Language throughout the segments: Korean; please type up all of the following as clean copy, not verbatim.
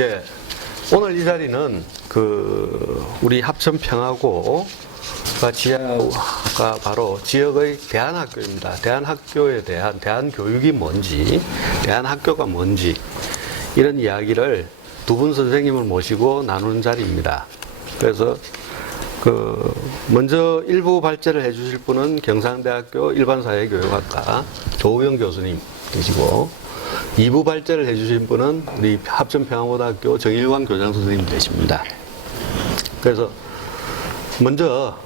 예. 오늘 이 자리는 우리 합천평화고가 지하가 바로 지역의 대안학교입니다. 대안학교에 대한 대안교육이 뭔지, 대안학교가 뭔지 이런 이야기를 두 분 선생님을 모시고 나누는 자리입니다. 그래서 먼저 일부 발제를 해주실 분은 경상대학교 일반사회교육학과 조우영 교수님 계시고, 2부 발제를 해주신 분은 우리 합천평화고등학교 정일광 교장 선생님 계십니다. 그래서 먼저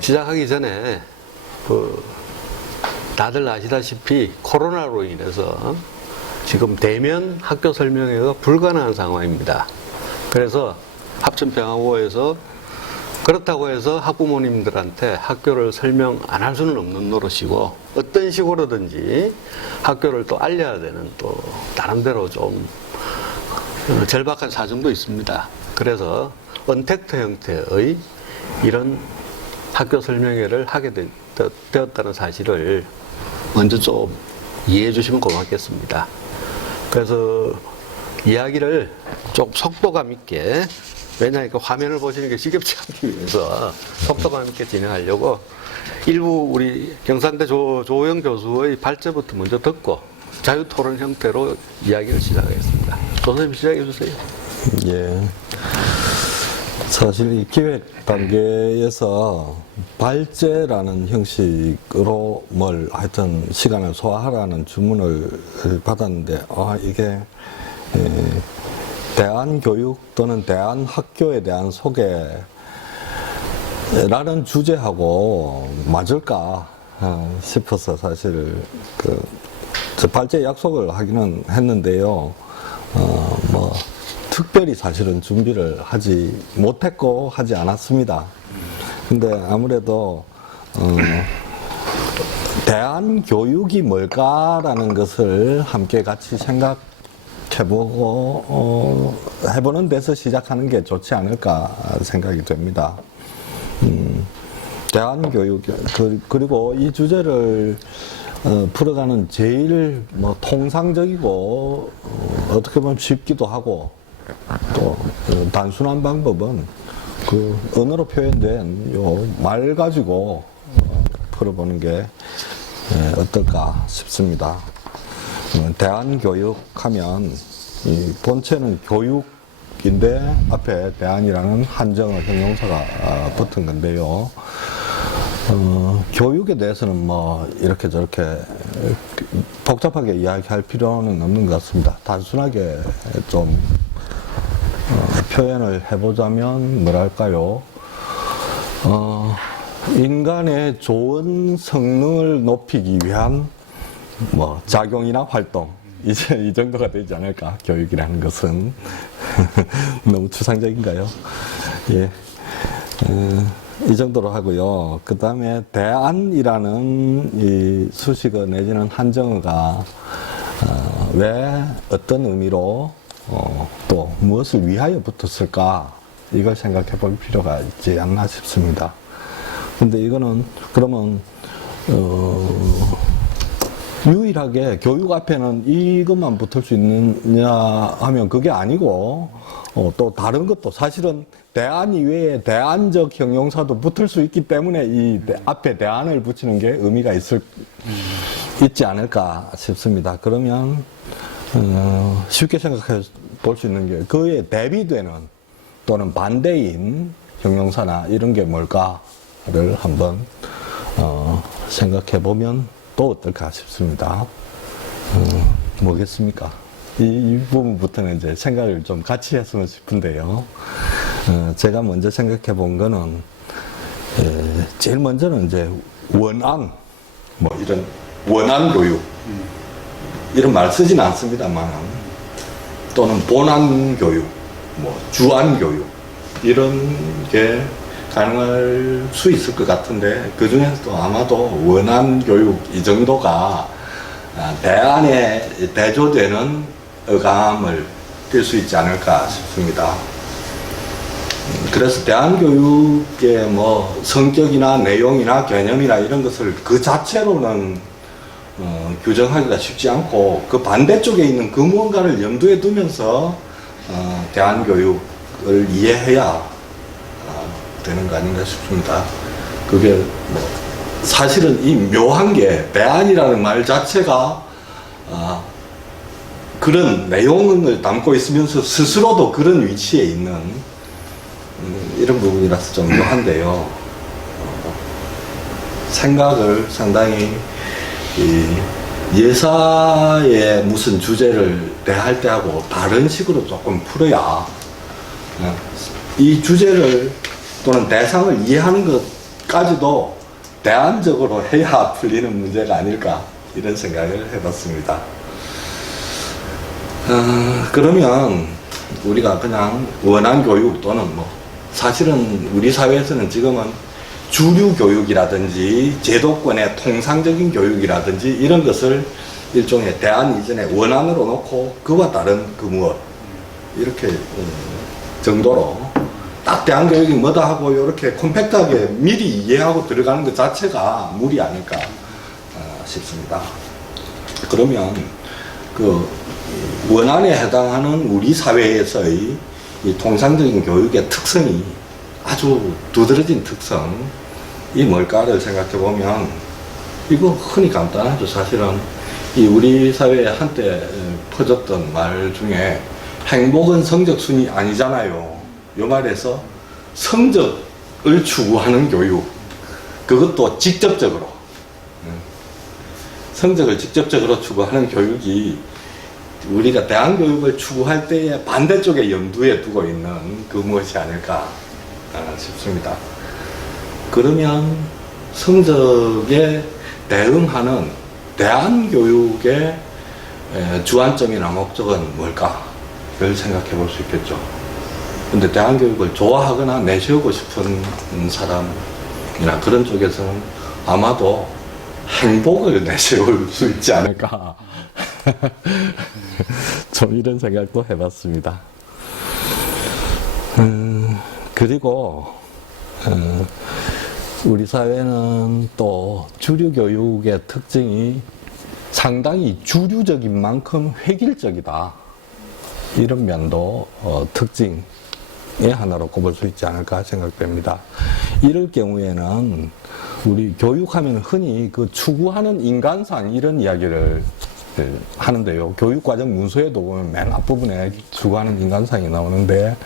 시작하기 전에 다들 아시다시피 코로나로 인해서 지금 대면 학교 설명회가 불가능한 상황입니다. 그래서 합천평화고에서 그렇다고 해서 학부모님들한테 학교를 설명 안 할 수는 없는 노릇이고, 어떤 식으로든지 학교를 또 알려야 되는 또 나름대로 좀 절박한 사정도 있습니다. 그래서 언택트 형태의 이런 학교 설명회를 하게 되었다는 사실을 먼저 좀 이해해 주시면 고맙겠습니다. 그래서 이야기를 좀 속도감 있게, 왜냐하면 그 화면을 보시는 게 지겹지 않기 위해서 속도감 있게 진행하려고 일부 우리 경상대 조우영 교수의 발제부터 먼저 듣고 자유토론 형태로 이야기를 시작하겠습니다. 선생님 시작해 주세요. 예. 사실 이 기획 단계에서 발제라는 형식으로 하여튼 시간을 소화하라는 주문을 받았는데, 이게 대안교육 또는 대안학교에 대한 소개라는 주제하고 맞을까 싶어서 사실 저 발제 약속을 하기는 했는데요. 특별히 사실은 준비를 하지 못했고 하지 않았습니다. 근데 아무래도 대안교육이 뭘까라는 것을 함께 같이 생각해보고 해보는 데서 시작하는 게 좋지 않을까 생각이 됩니다. 대안교육, 그리고 이 주제를 풀어가는 제일 통상적이고 어떻게 보면 쉽기도 하고 또 단순한 방법은 언어로 표현된 요 말 가지고 풀어보는 게 어떨까 싶습니다. 대안교육 하면 이 본체는 교육인데 앞에 대안이라는 한정어 형용사가 붙은 건데요. 교육에 대해서는 이렇게 저렇게 복잡하게 이야기할 필요는 없는 것 같습니다. 단순하게 좀 표현을 해보자면 뭐랄까요, 인간의 좋은 성능을 높이기 위한 작용이나 활동, 이제 이 정도가 되지 않을까, 교육이라는 것은. 너무 추상적인가요? 예. 이 정도로 하고요. 그 다음에 대안이라는 이 수식어 내지는 한정어가 왜 어떤 의미로 또 무엇을 위하여 붙었을까, 이걸 생각해 볼 필요가 있지 않나 싶습니다. 근데 이거는 그러면 유일하게 교육 앞에는 이것만 붙을 수 있느냐 하면 그게 아니고, 또 다른 것도 사실은 대안 이외에 대안적 형용사도 붙을 수 있기 때문에 이 앞에 대안을 붙이는 게 의미가 있지 않을까 싶습니다. 그러면 쉽게 생각해 볼 수 있는 게 그에 대비되는 또는 반대인 형용사나 이런 게 뭘까를 한번 생각해 보면 또 어떨까 싶습니다. 뭐겠습니까? 이 부분부터는 이제 생각을 좀 같이 했으면 싶은데요. 제가 먼저 생각해 본 거는, 제일 먼저는 이제 원안, 이런 원안 교육, 이런 말 쓰진 않습니다만, 또는 본안 교육, 주안 교육, 이런 게 가능할 수 있을 것 같은데, 그 중에서도 아마도 원안 교육 이 정도가 대안에 대조되는 어감을 띌 수 있지 않을까 싶습니다. 그래서 대안교육의 성격이나 내용이나 개념이나 이런 것을 그 자체로는 규정하기가 쉽지 않고, 그 반대쪽에 있는 그 무언가를 염두에 두면서 대안교육을 이해해야 되는 거 아닌가 싶습니다. 그게 뭐 사실은 이 묘한 게 대안이라는 말 자체가 그런 내용을 담고 있으면서 스스로도 그런 위치에 있는 이런 부분이라서 좀 묘한데요. 생각을 상당히 예사의 무슨 주제를 대할 때하고 다른 식으로 조금 풀어야 이 주제를 또는 대상을 이해하는 것까지도 대안적으로 해야 풀리는 문제가 아닐까 이런 생각을 해봤습니다. 그러면 우리가 그냥 원한 교육 또는 뭐 사실은 우리 사회에서는 지금은 주류 교육이라든지 제도권의 통상적인 교육이라든지 이런 것을 일종의 대안 이전에 원안으로 놓고 그와 다른 그 무엇 이렇게 정도로 딱 대안 교육이 뭐다 하고 이렇게 콤팩트하게 미리 이해하고 들어가는 것 자체가 무리 아닐까 싶습니다. 그러면 그 원안에 해당하는 우리 사회에서의 이 통상적인 교육의 특성이 아주 두드러진 특성이 뭘까를 생각해 보면 이거 흔히 간단하죠. 사실은 이 우리 사회에 한때 퍼졌던 말 중에 행복은 성적순이 아니잖아요. 요 말에서 성적을 추구하는 교육, 그것도 직접적으로 성적을 직접적으로 추구하는 교육이 우리가 대안교육을 추구할 때의 반대쪽에 염두에 두고 있는 그 무엇이 아닐까 싶습니다. 그러면 성적에 대응하는 대안교육의 주안점이나 목적은 뭘까를 생각해 볼 수 있겠죠. 근데 대안교육을 좋아하거나 내세우고 싶은 사람이나 그런 쪽에서는 아마도 행복을 내세울 수 있지 않을까. 좀 이런 생각도 해봤습니다. 그리고 우리 사회는 또 주류 교육의 특징이 상당히 주류적인 만큼 획일적이다. 이런 면도 특징의 하나로 꼽을 수 있지 않을까 생각됩니다. 이럴 경우에는 우리 교육하면 흔히 그 추구하는 인간상 이런 이야기를 하는데요. 교육과정 문서에도 보면 맨 앞부분에 추구하는 인간상이 나오는데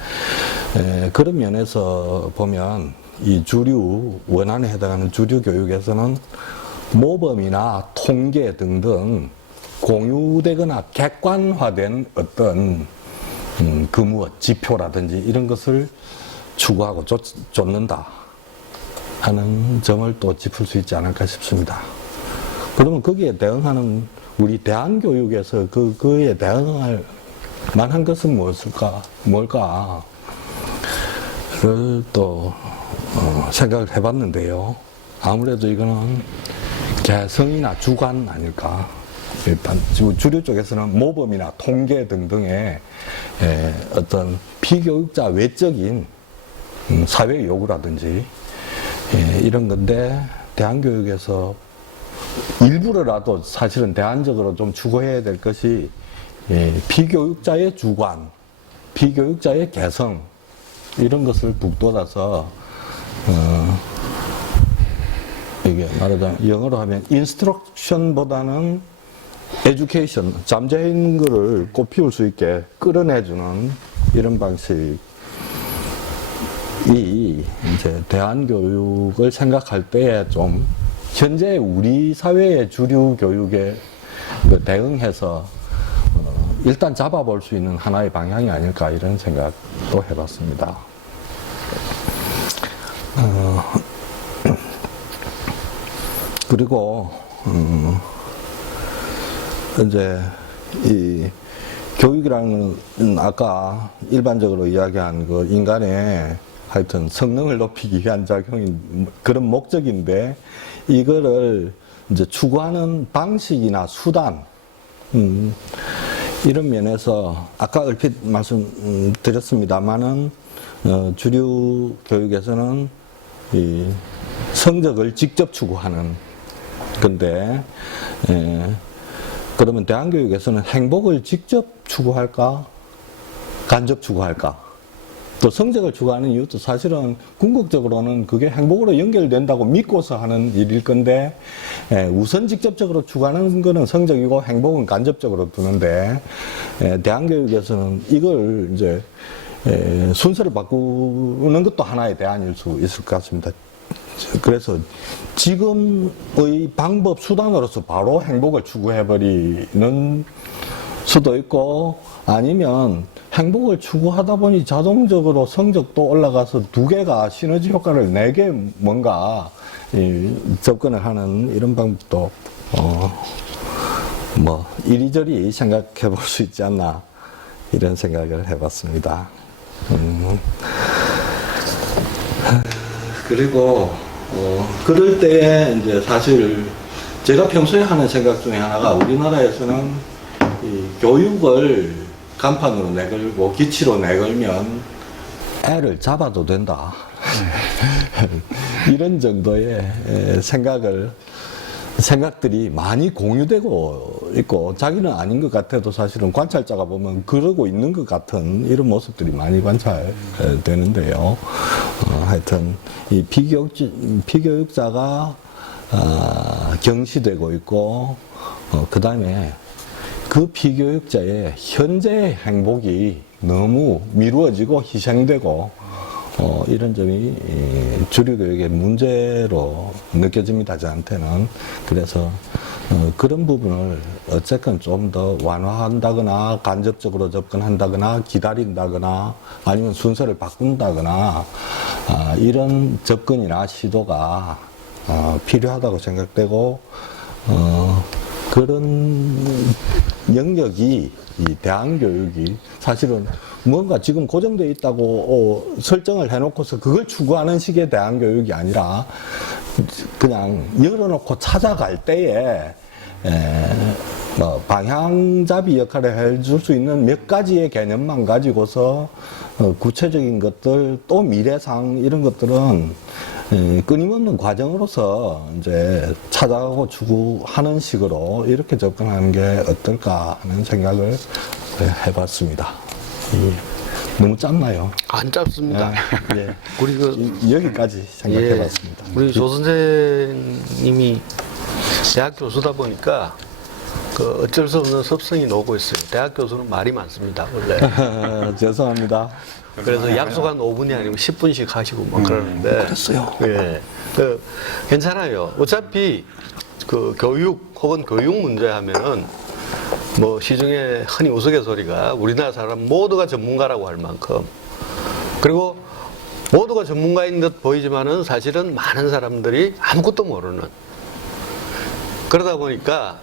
그런 면에서 보면 이 주류 원안에 해당하는 주류 교육에서는 모범이나 통계 등등 공유되거나 객관화된 어떤 그 무엇 지표라든지 이런 것을 추구하고 쫓는다 하는 점을 또 짚을 수 있지 않을까 싶습니다. 그러면 거기에 대응하는 우리 대안교육에서 그에 대응할 만한 것은 뭘까? 를 또 생각을 해봤는데요. 아무래도 이거는 개성이나 주관 아닐까. 일단 주류 쪽에서는 모범이나 통계 등등의 어떤 피교육자 외적인 사회 요구라든지 이런 건데 대안교육에서 일부러라도 사실은 대안적으로 좀 추구해야 될 것이 피교육자의 주관, 피교육자의 개성 이런 것을 북돋아서 이게 말하자면 영어로 하면 인스트럭션보다는 에듀케이션, 잠재 있는 거를 꽃피울 수 있게 끌어내주는 이런 방식이 이제 대안교육을 생각할 때에 좀 현재 우리 사회의 주류 교육에 대응해서 일단 잡아볼 수 있는 하나의 방향이 아닐까 이런 생각도 해봤습니다. 그리고 이제 이 교육이라는 건 아까 일반적으로 이야기한 그 인간의 하여튼 성능을 높이기 위한 작용인 그런 목적인데 이거를 이제 추구하는 방식이나 수단 이런 면에서 아까 얼핏 말씀드렸습니다만은 주류 교육에서는 이 성적을 직접 추구하는 건데 그러면 대안교육에서는 행복을 직접 추구할까? 간접 추구할까? 또 성적을 추구하는 이유도 사실은 궁극적으로는 그게 행복으로 연결된다고 믿고서 하는 일일 건데, 우선 직접적으로 추구하는 거는 성적이고 행복은 간접적으로 두는데, 대안교육에서는 이걸 이제 순서를 바꾸는 것도 하나의 대안일 수 있을 것 같습니다. 그래서 지금의 방법 수단으로서 바로 행복을 추구해버리는 수도 있고, 아니면 행복을 추구하다 보니 자동적으로 성적도 올라가서 두 개가 시너지 효과를 내게 뭔가 접근을 하는 이런 방법도 뭐 이리저리 생각해 볼 수 있지 않나, 이런 생각을 해봤습니다. 그리고 그럴 때 이제 사실 제가 평소에 하는 생각 중에 하나가, 우리나라에서는 이 교육을 간판으로 내걸고 기치로 내걸면 애를 잡아도 된다. 이런 정도의 생각들이 많이 공유되고 있고, 자기는 아닌 것 같아도 사실은 관찰자가 보면 그러고 있는 것 같은 이런 모습들이 많이 관찰되는데요. 하여튼 이 피교육자가 경시되고 있고, 그 다음에 그 피교육자의 현재의 행복이 너무 미루어지고 희생되고, 이런 점이 주류교육의 문제로 느껴집니다, 저한테는. 그래서 그런 부분을 어쨌건 좀 더 완화한다거나 간접적으로 접근한다거나 기다린다거나 아니면 순서를 바꾼다거나 이런 접근이나 시도가 필요하다고 생각되고, 그런 영역이 이 대안교육이 사실은 뭔가 지금 고정되어 있다고 설정을 해놓고서 그걸 추구하는 식의 대안교육이 아니라, 그냥 열어놓고 찾아갈 때에 뭐 방향잡이 역할을 해줄 수 있는 몇 가지의 개념만 가지고서 구체적인 것들, 또 미래상 이런 것들은 끊임없는 과정으로서 이제 찾아가고 추구하는 식으로 이렇게 접근하는 게 어떨까 하는 생각을 해봤습니다. 너무 짧나요? 안 짧습니다. 예. 우리 여기까지 생각해봤습니다. 우리 조 선생님이 대학 교수다 보니까 그 어쩔 수 없는 습성이 나오고 있어요. 대학 교수는 말이 많습니다, 원래. 죄송합니다. 그래서 약속한 5분이 아니고 10분씩 하시고 뭐 그러는데. 그랬어요. 예. 괜찮아요. 어차피 그 교육 혹은 교육 문제 하면은 뭐 시중에 흔히 우스갯소리가 우리나라 사람 모두가 전문가라고 할 만큼, 그리고 모두가 전문가인 듯 보이지만은 사실은 많은 사람들이 아무것도 모르는, 그러다 보니까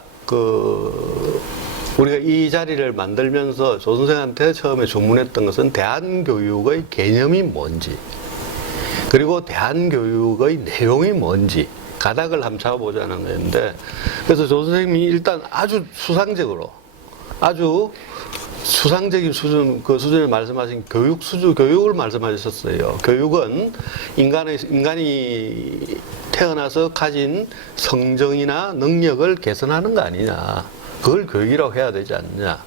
우리가 이 자리를 만들면서 조 선생한테 처음에 주문했던 것은 대안교육의 개념이 뭔지, 그리고 대안교육의 내용이 뭔지 가닥을 한번 잡아보자는 거였는데, 그래서 조 선생님이 일단 아주 수상적인 수준, 그 수준을 말씀하신 교육을 말씀하셨어요. 교육은 인간이 태어나서 가진 성정이나 능력을 개선하는 거 아니냐. 그걸 교육이라고 해야 되지 않느냐.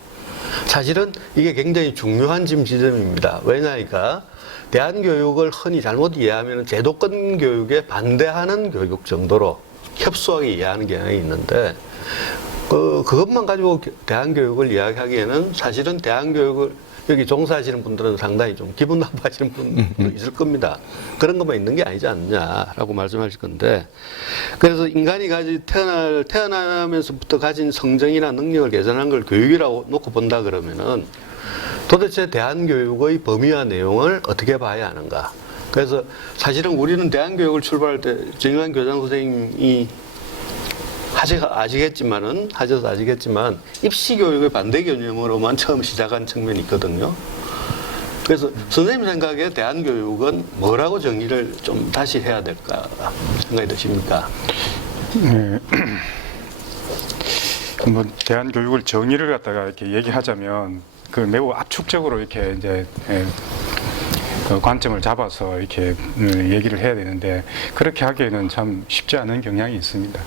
사실은 이게 굉장히 중요한 지점입니다. 왜냐니까 대안교육을 흔히 잘못 이해하면 제도권 교육에 반대하는 교육 정도로 협소하게 이해하는 경향이 있는데, 그것만 가지고 대안교육을 이야기하기에는 사실은 대안교육을 여기 종사하시는 분들은 상당히 좀 기분 나빠하시는 분도 있을 겁니다. 그런 것만 있는 게 아니지 않느냐라고 말씀하실 건데, 그래서 인간이 태어나면서부터 가진 성정이나 능력을 개선하는 걸 교육이라고 놓고 본다 그러면은 도대체 대안교육의 범위와 내용을 어떻게 봐야 하는가. 그래서 사실은 우리는 대안교육을 출발할 때 정의환 교장 선생님이 하셔서 아시겠지만 입시교육의 반대 개념으로만 처음 시작한 측면이 있거든요. 그래서 선생님 생각에 대안교육은 뭐라고 정의를 좀 다시 해야 될까 생각이 드십니까? 네. 뭐 대안교육을 정의를 갖다가 이렇게 얘기하자면 그 매우 압축적으로 이렇게 이제 그 관점을 잡아서 이렇게 얘기를 해야 되는데, 그렇게 하기에는 참 쉽지 않은 경향이 있습니다.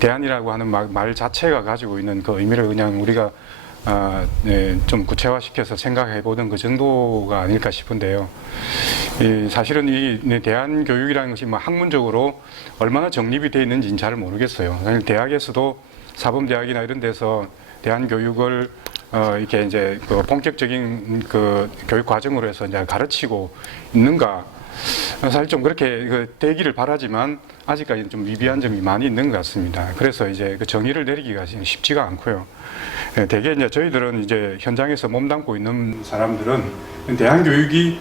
대안이라고 하는 말 자체가 가지고 있는 그 의미를 그냥 우리가 좀 구체화시켜서 생각해보는 그 정도가 아닐까 싶은데요. 사실은 이 대안교육이라는 것이 뭐 학문적으로 얼마나 정립이 되어 있는지는 잘 모르겠어요. 사실 대학에서도 사범대학이나 이런 데서 대안교육을 이렇게 이제 그 본격적인 그 교육 과정으로 해서 이제 가르치고 있는가? 사실 좀 그렇게 그 되기를 바라지만 아직까지는 좀 미비한 점이 많이 있는 것 같습니다. 그래서 이제 그 정의를 내리기가 쉽지가 않고요. 대개 이제 저희들은 이제 현장에서 몸담고 있는 사람들은 대안교육이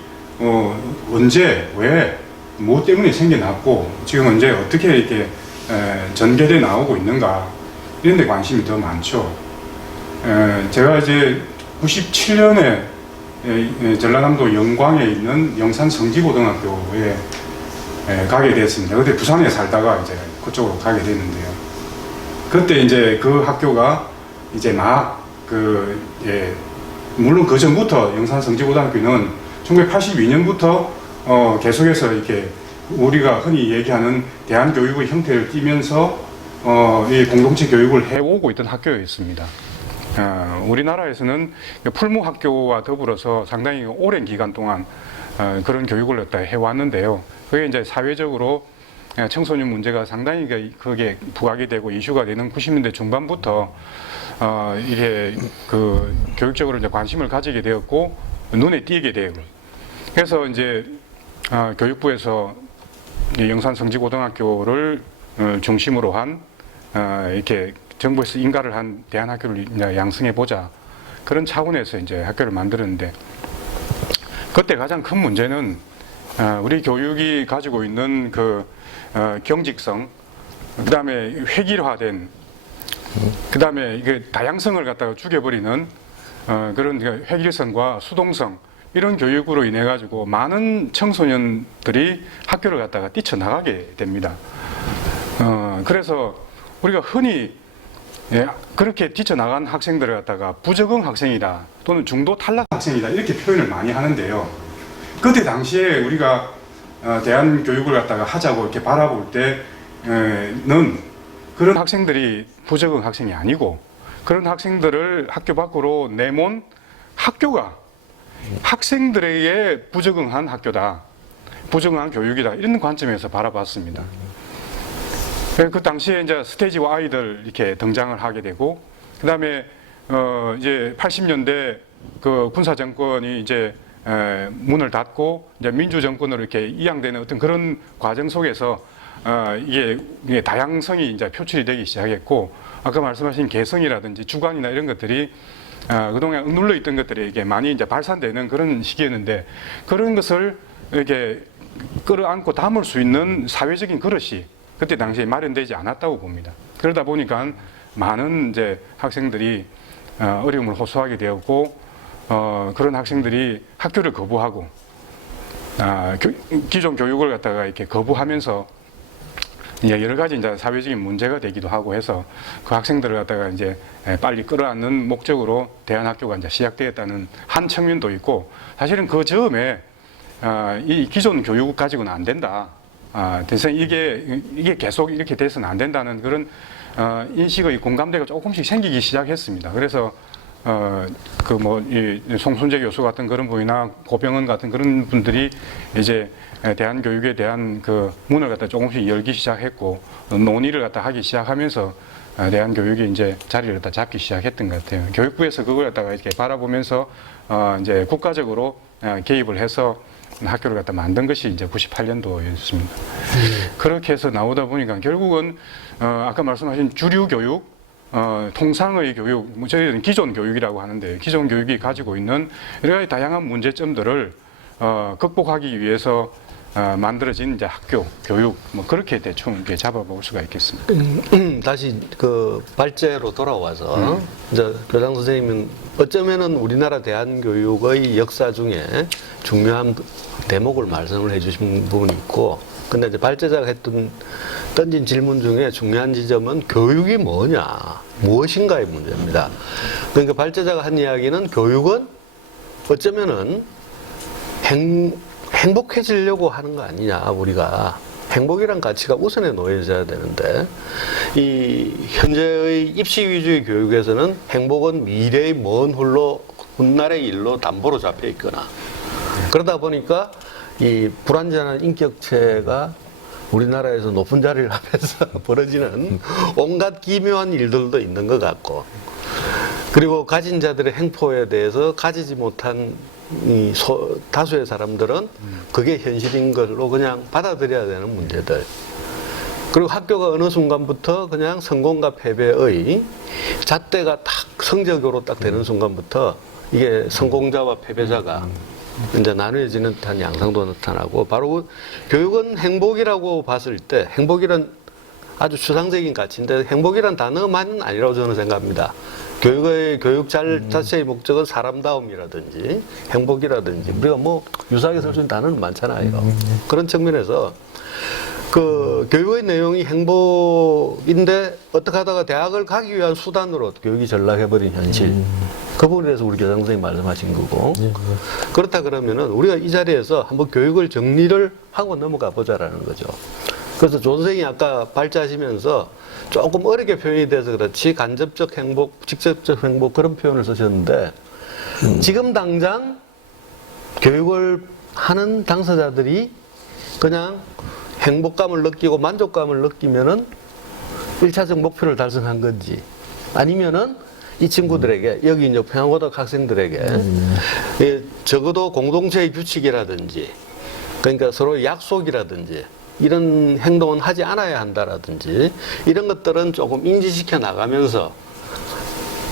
언제, 왜, 뭐 때문에 생겨났고 지금 언제 어떻게 이렇게 전개돼 나오고 있는가 이런 데 관심이 더 많죠. 제가 이제 97년에 전라남도 영광에 있는 영산성지고등학교에 가게 됐습니다. 그때 부산에 살다가 이제 그쪽으로 가게 됐는데요. 그때 이제 그 학교가 이제 물론 그 전부터 영산성지고등학교는 1982년부터 계속해서 이렇게 우리가 흔히 얘기하는 대안교육의 형태를 띠면서 이 공동체 교육을 해오고 있던 학교였습니다. 우리나라에서는 풀무학교와 더불어서 상당히 오랜 기간 동안 그런 교육을 갖다 해왔는데요. 그게 이제 사회적으로 청소년 문제가 상당히 그게 부각이 되고 이슈가 되는 90년대 중반부터 이게 그 교육적으로 이제 관심을 가지게 되었고 눈에 띄게 되고 그래서 이제 교육부에서 영산성지고등학교를 중심으로 한 이렇게 정부에서 인가를 한 대안학교를 양성해 보자 그런 차원에서 이제 학교를 만들었는데 그때 가장 큰 문제는 우리 교육이 가지고 있는 그 경직성, 그다음에 획일화된, 그다음에 이게 다양성을 갖다가 죽여버리는 그런 획일성과 수동성 이런 교육으로 인해 가지고 많은 청소년들이 학교를 갖다가 뛰쳐나가게 됩니다. 그래서 우리가 흔히 그렇게 뛰쳐나간 학생들을 갖다가 부적응 학생이다 또는 중도 탈락 학생이다 이렇게 표현을 많이 하는데요. 그때 당시에 우리가 대안 교육을 갖다가 하자고 이렇게 바라볼 때는 그런 학생들이 부적응 학생이 아니고 그런 학생들을 학교 밖으로 내몬 학교가 학생들에게 부적응한 학교다, 부적응한 교육이다 이런 관점에서 바라봤습니다. 그 당시에 이제 스테이지와 아이들 이렇게 등장을 하게 되고, 그 다음에 이제 80년대 그 군사 정권이 이제 문을 닫고 이제 민주 정권으로 이렇게 이양되는 어떤 그런 과정 속에서 이게 다양성이 이제 표출이 되기 시작했고, 아까 말씀하신 개성이라든지 주관이나 이런 것들이 그동안 억눌러 있던 것들이 이게 많이 이제 발산되는 그런 시기였는데, 그런 것을 이렇게 끌어안고 담을 수 있는 사회적인 그릇이 그때 당시에 마련되지 않았다고 봅니다. 그러다 보니까 많은 이제 학생들이 어려움을 호소하게 되었고, 그런 학생들이 학교를 거부하고, 기존 교육을 갖다가 이렇게 거부하면서 여러 가지 이제 사회적인 문제가 되기도 하고 해서 그 학생들을 갖다가 이제 빨리 끌어안는 목적으로 대안학교가 이제 시작되었다는 한 측면도 있고, 사실은 그 즈음에 이 기존 교육 가지고는 안 된다. 그래서 이게 계속 이렇게 돼서는 안 된다는 그런 인식의 공감대가 조금씩 생기기 시작했습니다. 그래서 이 송순재 교수 같은 그런 분이나 고병헌 같은 그런 분들이 이제 대안교육에 대한 그 문을 갖다 조금씩 열기 시작했고, 논의를 갖다 하기 시작하면서 대안교육이 이제 자리를 갖다 잡기 시작했던 것 같아요. 교육부에서 그걸 갖다가 이렇게 바라보면서 이제 국가적으로 개입을 해서 학교를 갖다 만든 것이 이제 98년도였습니다. 그렇게 해서 나오다 보니까 결국은 아까 말씀하신 주류 교육, 통상의 교육, 저희들은 기존 교육이라고 하는데, 기존 교육이 가지고 있는 여러 가지 다양한 문제점들을 극복하기 위해서 만들어진 이제 학교, 교육, 뭐 그렇게 대충 이렇게 잡아볼 수가 있겠습니다. 다시 그 발제로 돌아와서 이제 교장 선생님은 어쩌면은 우리나라 대한교육의 역사 중에 중요한 대목을 말씀을 해주신 부분이 있고, 근데 이제 발제자가 던진 질문 중에 중요한 지점은 교육이 뭐냐, 무엇인가의 문제입니다. 그러니까 발제자가 한 이야기는 교육은 어쩌면은 행복해지려고 하는 거 아니냐, 우리가. 행복이란 가치가 우선에 놓여져야 되는데 이 현재의 입시 위주의 교육에서는 행복은 미래의 먼 훗날의 일로 담보로 잡혀 있거나 그러다 보니까 이 불완전한 인격체가 우리나라에서 높은 자리를 하면서 벌어지는 온갖 기묘한 일들도 있는 것 같고 그리고 가진 자들의 행포에 대해서 가지지 못한 이 다수의 사람들은 그게 현실인 걸로 그냥 받아들여야 되는 문제들. 그리고 학교가 어느 순간부터 그냥 성공과 패배의 잣대가 딱 성적으로 딱 되는 순간부터 이게 성공자와 패배자가 이제 나누어지는 듯한 양상도 나타나고 바로 교육은 행복이라고 봤을 때 행복이란 아주 추상적인 가치인데 행복이란 단어만은 아니라고 저는 생각합니다. 교육 자체의 목적은 사람다움이라든지 행복이라든지 우리가 뭐 유사하게 쓸 수 있는 단어는 많잖아요. 그런 측면에서 그 교육의 내용이 행복인데 어떻게 하다가 대학을 가기 위한 수단으로 교육이 전락해버린 현실. 그 부분에 대해서 우리 교장 선생님이 말씀하신 거고. 그렇다 그러면은 우리가 이 자리에서 한번 교육을 정리를 하고 넘어가 보자라는 거죠. 그래서 조 선생님이 아까 발제하시면서 조금 어렵게 표현이 돼서 그렇지 간접적 행복, 직접적 행복 그런 표현을 쓰셨는데 지금 당장 교육을 하는 당사자들이 그냥 행복감을 느끼고 만족감을 느끼면은 1차적 목표를 달성한 건지 아니면은 이 친구들에게 여기 이제 평양고등학교 학생들에게 예, 적어도 공동체의 규칙이라든지 그러니까 서로 약속이라든지 이런 행동은 하지 않아야 한다라든지 이런 것들은 조금 인지시켜 나가면서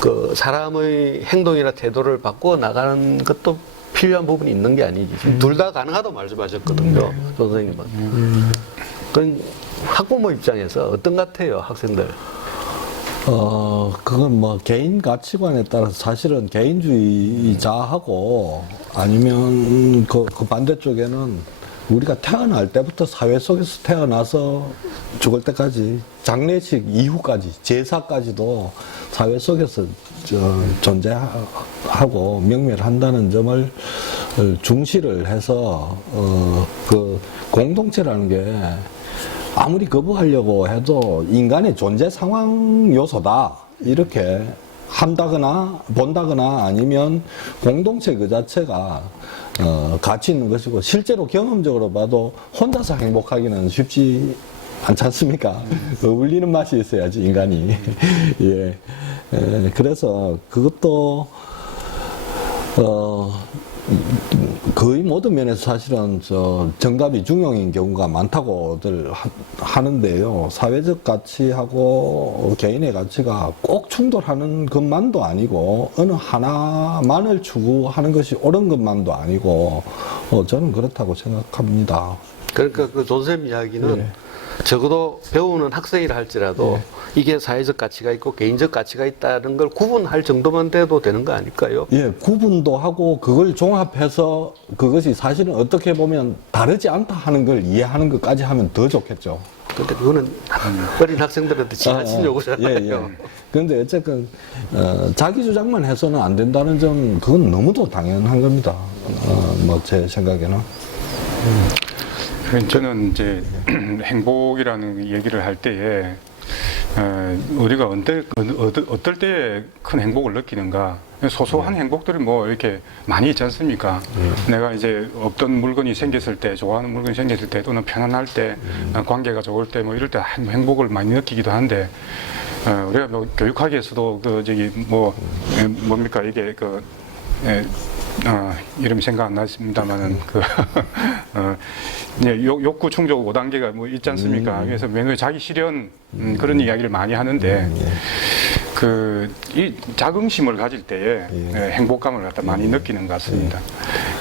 그 사람의 행동이나 태도를 바꾸어 나가는 것도 필요한 부분이 있는 게 아니지. 둘 다 가능하다고 말씀하셨거든요, 조 선생님은. 그건 학부모 입장에서 어떤 것 같아요, 학생들? 그건 뭐 개인 가치관에 따라서 사실은 개인주의자하고 아니면 그 반대쪽에는 우리가 태어날 때부터 사회 속에서 태어나서 죽을 때까지 장례식 이후까지 제사까지도 사회 속에서 존재하고 명멸한다는 점을 중시를 해서 그 공동체라는 게 아무리 거부하려고 해도 인간의 존재 상황 요소다 이렇게 한다거나 본다거나 아니면 공동체 그 자체가 가치 있는 것이고 실제로 경험적으로 봐도 혼자서 행복하기는 쉽지 않지 않습니까? 울리는 맛이 있어야지 인간이. 예. 그래서 그것도 거의 모든 면에서 사실은 정답이 중용인 경우가 많다고들 하는데요. 사회적 가치하고 개인의 가치가 꼭 충돌하는 것만도 아니고 어느 하나만을 추구하는 것이 옳은 것만도 아니고 저는 그렇다고 생각합니다. 그러니까 그 조 선생님 이야기는 예. 적어도 배우는 학생이라 할지라도 이게 사회적 가치가 있고 개인적 가치가 있다는 걸 구분할 정도만 돼도 되는 거 아닐까요? 예, 구분도 하고 그걸 종합해서 그것이 사실은 어떻게 보면 다르지 않다 하는 걸 이해하는 것까지 하면 더 좋겠죠. 근데 그거는 어린 학생들한테 지나친 요구잖아요. 예, 예. 그런데 어쨌든 자기 주장만 해서는 안 된다는 점 그건 너무도 당연한 겁니다. 뭐 제 생각에는. 저는 이제 행복이라는 얘기를 할 때에 우리가 어떨 때에 큰 행복을 느끼는가? 소소한 행복들이 뭐 이렇게 많이 있지 않습니까? 내가 이제 없던 물건이 생겼을 때, 좋아하는 물건이 생겼을 때, 또는 편안할 때, 관계가 좋을 때, 뭐 이럴 때 행복을 많이 느끼기도 한데, 우리가 뭐 교육학에서도 뭡니까 이게 이름이 생각 안 났습니다만은 욕구 충족 5단계가 뭐 있지 않습니까? 그래서 매너의 자기 실현 그런 이야기를 많이 하는데 이 자긍심을 가질 때에 행복감을 갖다 많이 느끼는 것 같습니다.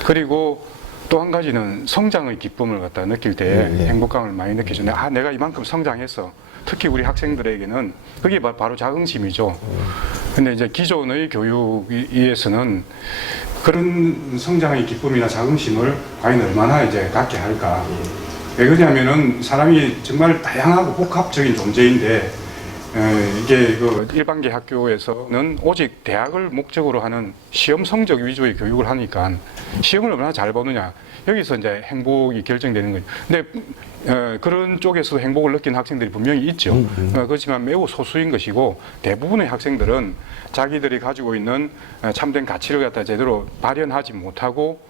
그리고 또 한 가지는 성장의 기쁨을 갖다 느낄 때에 행복감을 많이 느끼죠. 내가 이만큼 성장했어. 특히 우리 학생들에게는 그게 바로 자긍심이죠. 근데 이제 기존의 교육에서는 그런 성장의 기쁨이나 자긍심을 과연 얼마나 이제 갖게 할까. 왜 그러냐면은 사람이 정말 다양하고 복합적인 존재인데 이게 그 일반계 학교에서는 오직 대학을 목적으로 하는 시험 성적 위주의 교육을 하니까 시험을 얼마나 잘 보느냐 여기서 이제 행복이 결정되는 거죠. 근데 그런 쪽에서 행복을 느끼는 학생들이 분명히 있죠. 그렇지만 매우 소수인 것이고 대부분의 학생들은 자기들이 가지고 있는 참된 가치를 갖다 제대로 발현하지 못하고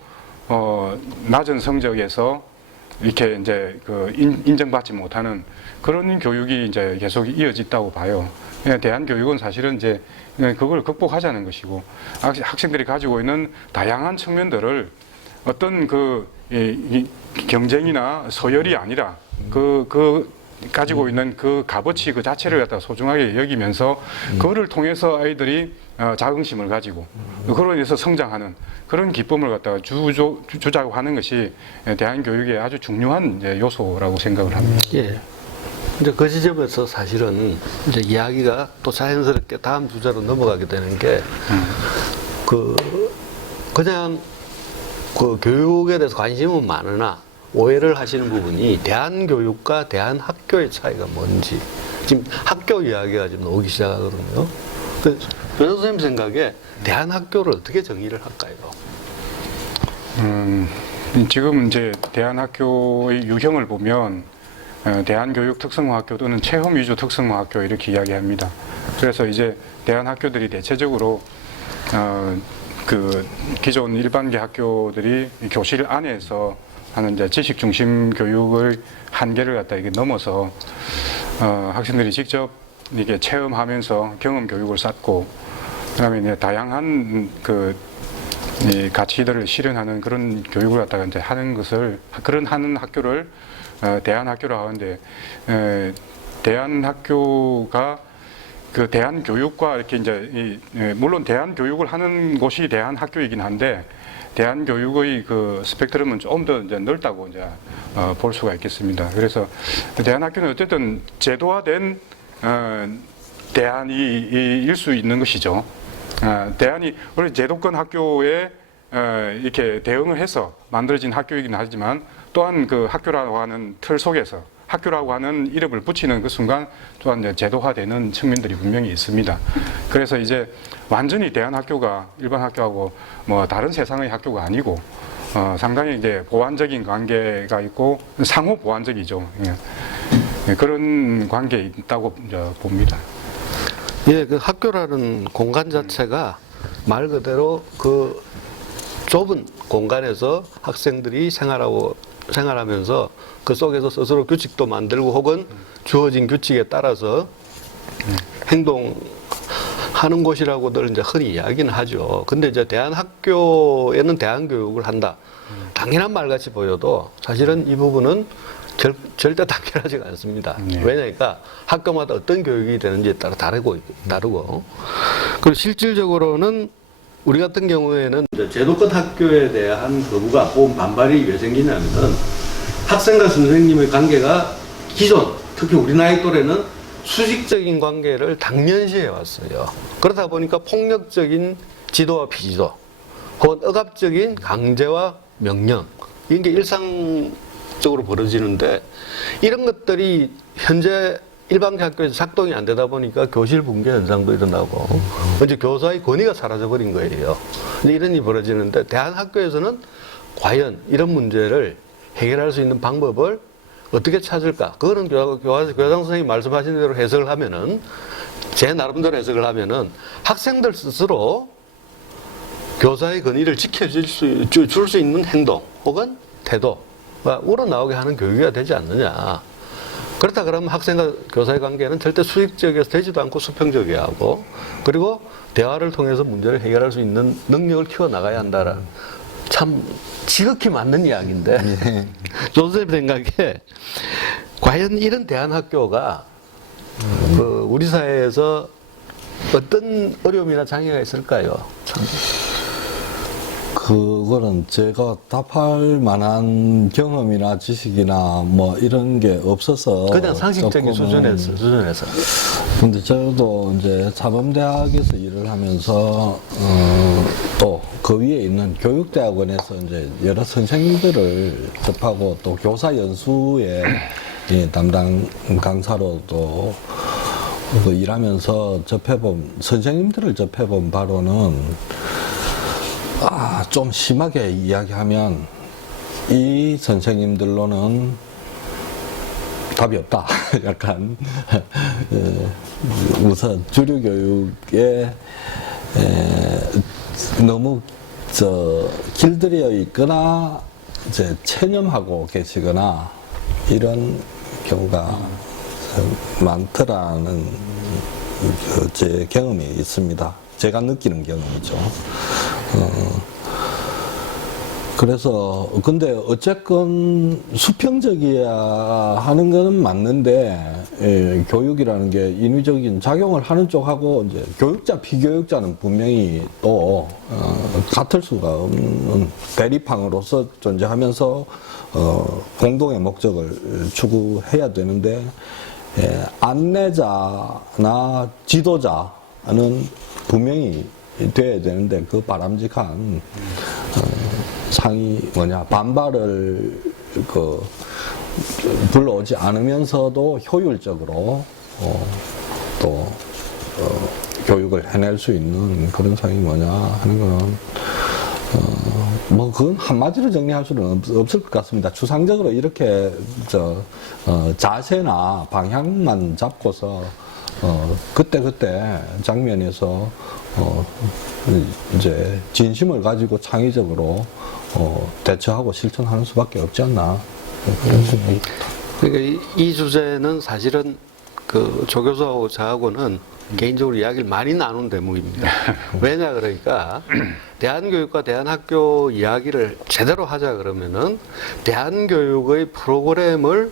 낮은 성적에서 이렇게 이제 그 인정받지 못하는 그런 교육이 이제 계속 이어졌다고 봐요. 대한 교육은 사실은 이제 그걸 극복하자는 것이고 학생들이 가지고 있는 다양한 측면들을 어떤 이 경쟁이나 서열이 아니라 그 가지고 있는 그 값어치 그 자체를 갖다 소중하게 여기면서 그거를 통해서 아이들이 자긍심을 가지고 그로 인해서 성장하는 그런 기쁨을 갖다가 주자고 하는 것이 대한 교육의 아주 중요한 이제 요소라고 생각을 합니다. 예. 이제 그 지점에서 사실은 이제 이야기가 또 자연스럽게 다음 주제로 넘어가게 되는 게 그냥 그 교육에 대해서 관심은 많으나 오해를 하시는 부분이 대한교육과 대한학교의 차이가 뭔지 지금 학교 이야기가 지금 나오기 시작하거든요. 변 선생님 생각에 대한학교를 어떻게 정의를 할까요? 지금 이제 대한학교의 유형을 보면 대한교육 특성화학교 또는 체험 위주 특성화학교 이렇게 이야기합니다. 그래서 이제 대한학교들이 대체적으로 그 기존 일반계 학교들이 교실 안에서 하는 이제 지식 중심 교육을 한계를 갖다 이게 넘어서 학생들이 직접 이게 체험하면서 경험 교육을 쌓고 그다음에 이제 다양한 이 가치들을 실현하는 그런 교육을 갖다가 이제 하는 것을 그런 하는 학교를 대한학교라고 하는데 대한학교가 그 대한교육과 이렇게 이제 물론 대한교육을 하는 곳이 대한학교이긴 한데 대한교육의 그 스펙트럼은 좀 더 이제 넓다고 이제 볼 수가 있겠습니다. 그래서 대한학교는 어쨌든 제도화된 대안일 수 있는 것이죠. 대안이 우리 제도권 학교에 이렇게 대응을 해서 만들어진 학교이긴 하지만 또한 그 학교라고 하는 틀 속에서 학교라고 하는 이름을 붙이는 그 순간 또한 이제 제도화되는 측면들이 분명히 있습니다. 그래서 이제 완전히 대한학교가 일반 학교하고 뭐 다른 세상의 학교가 아니고 상당히 이제 보완적인 관계가 있고 상호 보완적이죠. 예. 그런 관계에 있다고 이제 봅니다. 예, 그 학교라는 공간 자체가 말 그대로 그 좁은 공간에서 학생들이 생활하면서 그 속에서 스스로 규칙도 만들고 혹은 주어진 규칙에 따라서 행동하는 곳이라고들 이제 흔히 이야기는 하죠. 근데 이제 대한학교에는 대한교육을 한다. 당연한 말 같이 보여도 사실은 이 부분은 절대 당연하지가 않습니다. 왜냐니까 학교마다 어떤 교육이 되는지에 따라 다르고 그리고 실질적으로는 우리 같은 경우에는 제도권 학교에 대한 거부가 혹은 반발이 왜 생기냐면은 학생과 선생님의 관계가 기존 특히 우리 나이 또래는 수직적인 관계를 당연시해 왔어요. 그러다 보니까 폭력적인 지도와 비지도 혹은 억압적인 강제와 명령 이런 게 일상적으로 벌어지는데 이런 것들이 현재 일반 학교에서 작동이 안 되다 보니까 교실 붕괴 현상도 일어나고 이제 교사의 권위가 사라져 버린 거예요. 이런 일이 벌어지는데 대한학교에서는 과연 이런 문제를 해결할 수 있는 방법을 어떻게 찾을까? 그거는 교장 선생님이 말씀하신 대로 해석을 하면은 제 나름대로 해석을 하면은 학생들 스스로 교사의 권위를 지켜줄 수 있는 행동 혹은 태도가 우러나오게 하는 교육이 되지 않느냐. 그렇다 그러면 학생과 교사의 관계는 절대 수직적이어서 되지도 않고 수평적이어야 하고 그리고 대화를 통해서 문제를 해결할 수 있는 능력을 키워나가야 한다라는 참 지극히 맞는 이야기인데 조 선생님 생각에 과연 이런 대한학교가 우리 사회에서 어떤 어려움이나 장애가 있을까요? 참. 그거는 제가 답할 만한 경험이나 지식이나 뭐 이런 게 없어서 그냥 상식적인 수준에서. 근데 저도 이제 사범대학에서 일을 하면서 또 그 위에 있는 교육대학원에서 이제 여러 선생님들을 접하고 또 교사 연수에 담당 강사로도 그 일하면서 접해본 선생님들을 접해본 바로는 좀 심하게 이야기하면 이 선생님들로는 답이 없다. 약간 우선 주류 교육에 너무 길들여 있거나 이제 체념하고 계시거나 이런 경우가 많더라는 제 경험이 있습니다. 제가 느끼는 경험이죠. 그래서 근데 어쨌건 수평적이야 하는 거는 맞는데 교육이라는 게 인위적인 작용을 하는 쪽하고 이제 교육자 피교육자는 분명히 또 같을 수가 없는 대립항으로서 존재하면서 공동의 목적을 추구해야 되는데 안내자나 지도자는 분명히 돼야 되는데 그 바람직한 상이 반발을 불러오지 않으면서도 효율적으로 교육을 해낼 수 있는 그런 상이 하는 거는 그건 한마디로 정리할 수는 없을 것 같습니다. 추상적으로 이렇게 자세나 방향만 잡고서 그때 장면에서 이제 진심을 가지고 창의적으로 대처하고 실천하는 수밖에 없지 않나 그런 생각이. 그러니까 이 주제는 사실은 그 조교수하고 저하고는 개인적으로 이야기를 많이 나눈 대목입니다. 왜냐 그러니까 대한교육과 대한학교 이야기를 제대로 하자 그러면은 대한교육의 프로그램을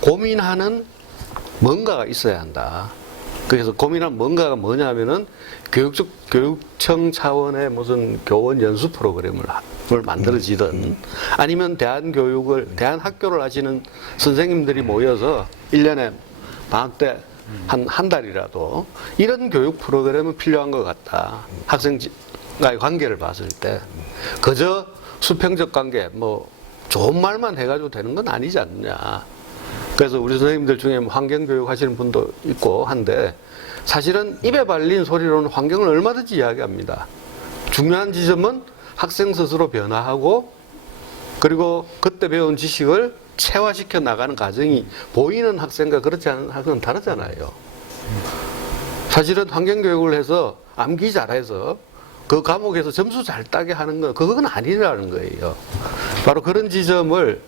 고민하는 뭔가가 있어야 한다. 그래서 고민한 뭔가가 뭐냐면은 교육청 차원의 무슨 교원 연수 프로그램을 만들어지든 아니면 대한학교를 하시는 선생님들이 모여서 1년에 방학 때 한 달이라도 이런 교육 프로그램은 필요한 것 같다. 학생과의 관계를 봤을 때 그저 수평적 관계 좋은 말만 해가지고 되는 건 아니지 않느냐. 그래서 우리 선생님들 중에 환경교육 하시는 분도 있고 한데 사실은 입에 발린 소리로는 환경을 얼마든지 이야기합니다. 중요한 지점은 학생 스스로 변화하고 그리고 그때 배운 지식을 체화시켜 나가는 과정이 보이는 학생과 그렇지 않은 학생은 다르잖아요. 사실은 환경교육을 해서 암기 잘해서 그 과목에서 점수 잘 따게 하는 건 그건 아니라는 거예요. 바로 그런 지점을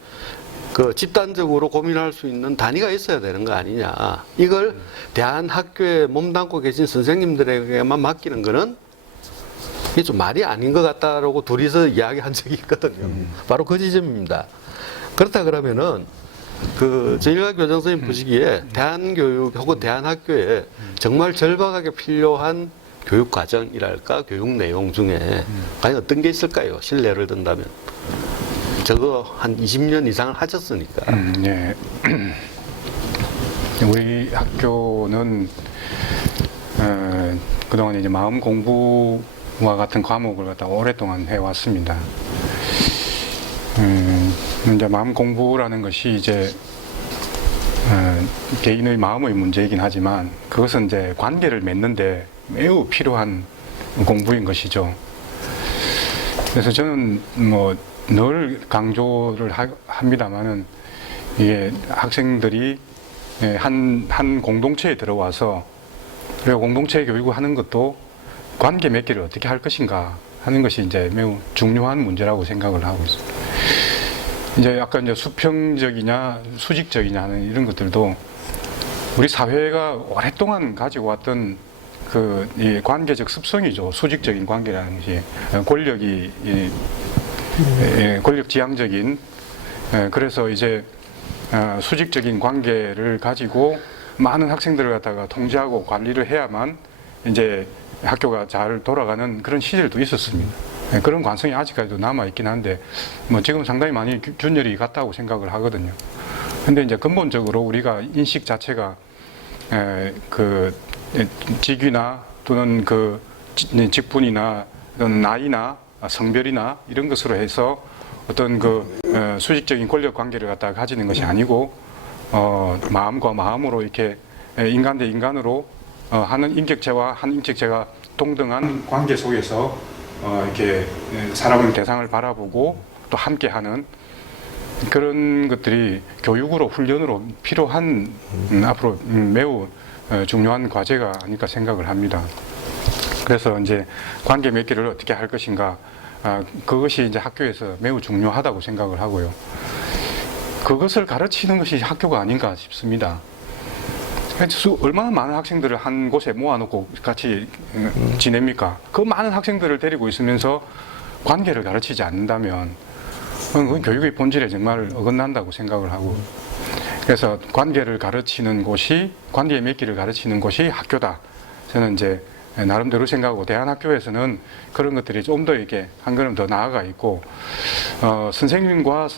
집단적으로 고민할 수 있는 단위가 있어야 되는 거 아니냐. 이걸 대한학교에 몸담고 계신 선생님들에게만 맡기는 거는 이게 좀 말이 아닌 것 같다라고 둘이서 이야기한 적이 있거든요. 바로 그 지점입니다. 그렇다 그러면은 정일관 교장 선생님 보시기에 대한교육 혹은 대한학교에 정말 절박하게 필요한 교육 과정이랄까 교육 내용 중에 과연 어떤 게 있을까요? 실례를 든다면. 저거 한 20년 이상을 하셨으니까. 네. 우리 학교는 그동안 이제 마음 공부와 같은 과목을 갖다 오랫동안 해왔습니다. 이제 마음 공부라는 것이 이제 개인의 마음의 문제이긴 하지만 그것은 이제 관계를 맺는데 매우 필요한 공부인 것이죠. 그래서 저는 늘 강조를 합니다만은 이게 학생들이 한 공동체에 들어와서 그리고 공동체 교육을 하는 것도 관계 맺기를 어떻게 할 것인가 하는 것이 이제 매우 중요한 문제라고 생각을 하고 있습니다. 이제 약간 이제 수평적이냐 수직적이냐 하는 이런 것들도 우리 사회가 오랫동안 가지고 왔던 이 관계적 습성이죠. 수직적인 관계라는 것이 권력 지향적인 그래서 이제 수직적인 관계를 가지고 많은 학생들을 갖다가 통제하고 관리를 해야만 이제 학교가 잘 돌아가는 그런 시절도 있었습니다. 그런 관성이 아직까지도 남아 있긴 한데 지금 상당히 많이 균열이 갔다고 생각을 하거든요. 근데 이제 근본적으로 우리가 인식 자체가 직위나 또는 직분이나 또는 나이나 성별이나 이런 것으로 해서 어떤 수직적인 권력 관계를 갖다가 가지는 것이 아니고 마음과 마음으로 이렇게 인간 대 인간으로 하는 인격체와 한 인격체가 동등한 관계 속에서 이렇게 사람의 대상을 바라보고 또 함께하는 그런 것들이 교육으로 훈련으로 필요한 앞으로 매우 중요한 과제가 아닐까 생각을 합니다. 그래서 이제 관계 맺기를 어떻게 할 것인가, 그것이 이제 학교에서 매우 중요하다고 생각을 하고요. 그것을 가르치는 것이 학교가 아닌가 싶습니다. 얼마나 많은 학생들을 한 곳에 모아놓고 같이 지냅니까? 그 많은 학생들을 데리고 있으면서 관계를 가르치지 않는다면 그건 교육의 본질에 정말 어긋난다고 생각을 하고, 그래서 관계를 가르치는 곳이, 관계 맺기를 가르치는 곳이 학교다. 저는 이제 나름대로 생각하고, 대한학교에서는 그런 것들이 좀 더 이렇게 한 걸음 더 나아가 있고, 선생님과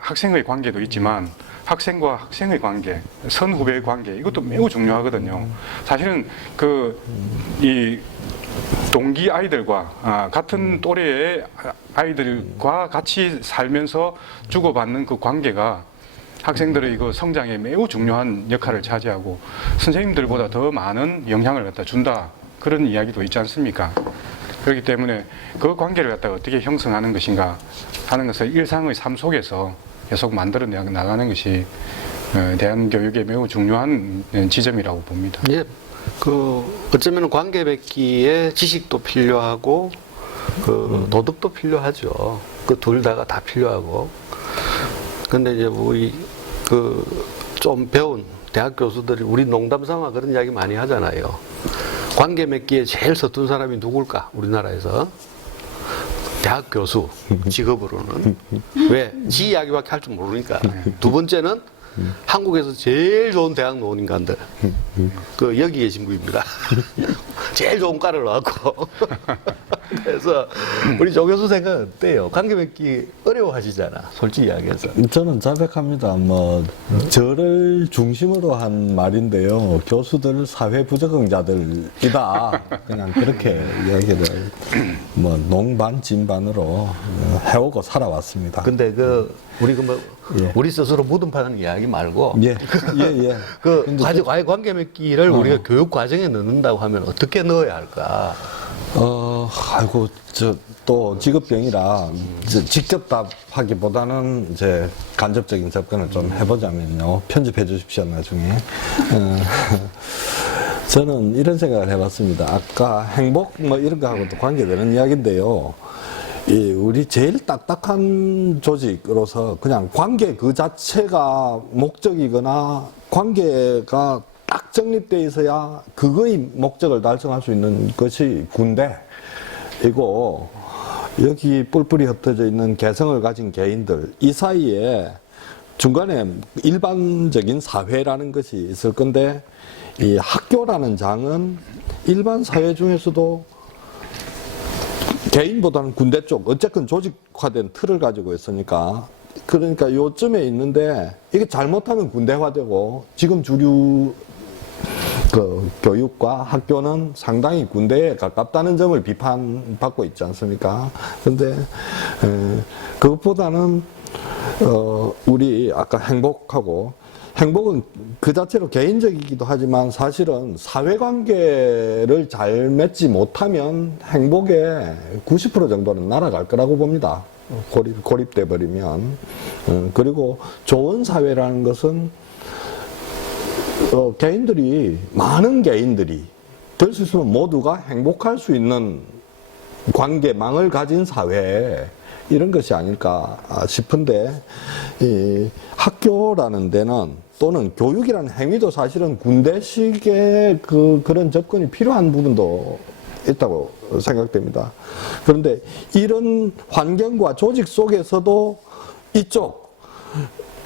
학생의 관계도 있지만 학생과 학생의 관계, 선후배의 관계, 이것도 매우 중요하거든요. 사실은 이 동기 아이들과 같은 또래의 아이들과 같이 살면서 주고받는 그 관계가 학생들의 그 성장에 매우 중요한 역할을 차지하고 선생님들보다 더 많은 영향을 갖다 준다, 그런 이야기도 있지 않습니까? 그렇기 때문에 그 관계를 갖다가 어떻게 형성하는 것인가 하는 것을 일상의 삶 속에서 계속 만들어 나가는 것이 대한교육의 매우 중요한 지점이라고 봅니다. 예, 어쩌면 관계 맺기에 지식도 필요하고, 도덕도 필요하죠. 그 둘 다가 다 필요하고. 근데 이제 우리, 좀 배운 대학 교수들이 우리 농담 삼아 그런 이야기 많이 하잖아요. 관계 맺기에 제일 서툰 사람이 누굴까? 우리나라에서. 대학 교수 직업으로는. 왜? 지 이야기밖에 할 줄 모르니까. 두 번째는 한국에서 제일 좋은 대학 논인간들. 여기 계신 분입니다. 제일 좋은 과를 나왔고. 그래서 우리 조 교수 생각은 어때요? 관계 맺기 어려워하시잖아, 솔직히 이야기해서. 저는 자백합니다. 저를 중심으로 한 말인데요. 교수들 사회 부적응자들이다. 그냥 그렇게 이야기를 농반 진반으로 해오고 살아왔습니다. 근데 우리 예. 우리 스스로 무덤 파는 이야기 말고, 예. 관계 맺기를 우리가 교육 과정에 넣는다고 하면 어떻게 넣어야 할까? 또 직업병이라 직접 답하기보다는 이제 간접적인 접근을 좀 해보자면요. 편집해 주십시오, 나중에. 저는 이런 생각을 해봤습니다. 아까 행복 이런 거하고도 관계되는 이야기인데요. 우리 제일 딱딱한 조직으로서 그냥 관계 그 자체가 목적이거나 관계가 딱 정립되어 있어야 그거의 목적을 달성할 수 있는 것이 군대이고, 여기 뿔뿔이 흩어져 있는 개성을 가진 개인들, 이 사이에 중간에 일반적인 사회라는 것이 있을 건데, 이 학교라는 장은 일반 사회 중에서도 개인보다는 군대 쪽, 어쨌든 조직화된 틀을 가지고 있으니까, 그러니까 요쯤에 있는데 이게 잘못하면 군대화되고, 지금 주류 교육과 학교는 상당히 군대에 가깝다는 점을 비판받고 있지 않습니까? 근데 그것보다는 우리 아까 행복은 그 자체로 개인적이기도 하지만 사실은 사회관계를 잘 맺지 못하면 행복의 90% 정도는 날아갈 거라고 봅니다. 고립돼 버리면. 그리고 좋은 사회라는 것은 많은 개인들이 될 수 있으면 모두가 행복할 수 있는 관계망을 가진 사회, 이런 것이 아닐까 싶은데, 이 학교라는 데는 또는 교육이라는 행위도 사실은 군대식의 그런 접근이 필요한 부분도 있다고 생각됩니다. 그런데 이런 환경과 조직 속에서도 이쪽